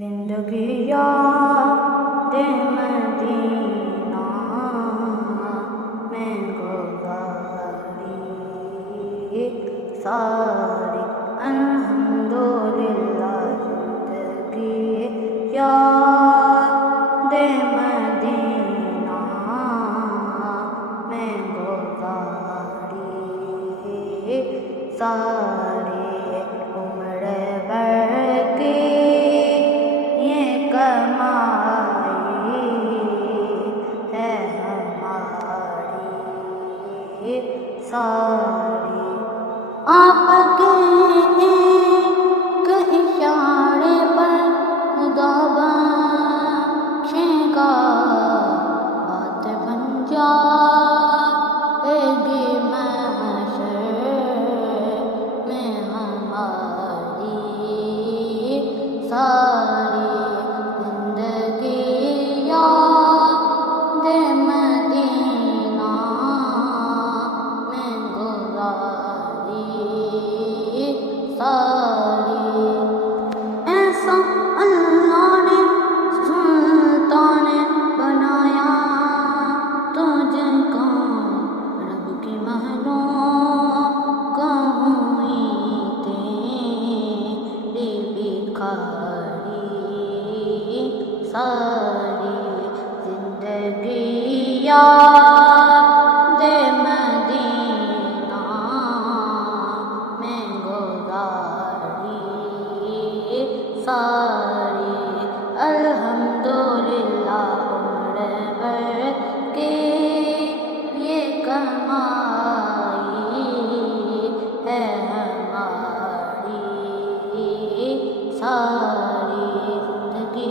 जिंदगी याद मदीना में गुज़ारी सारी अल्हम्दुलिल्लाह। जिंदगी याद मदीना में गुज़ारी सारी उम्र भर की कमाई है हमारी सारी। आपके एक इशारे पर खुदा बख्शेगा, बात बन जाएगी महशर में हमारी सारी। मदीना में गुज़ारी सारी। ऐसा अल्लाह ने सुल्तान बनाया तुझको, रब की महलों को हुई तेरी भिखारी सारी। जिंदगी याद मदीना में गुज़ारी सारी। अल्हम्दुलिल्लाह उम्र भर के ये कमाई है हमारी सारी। जिंदगी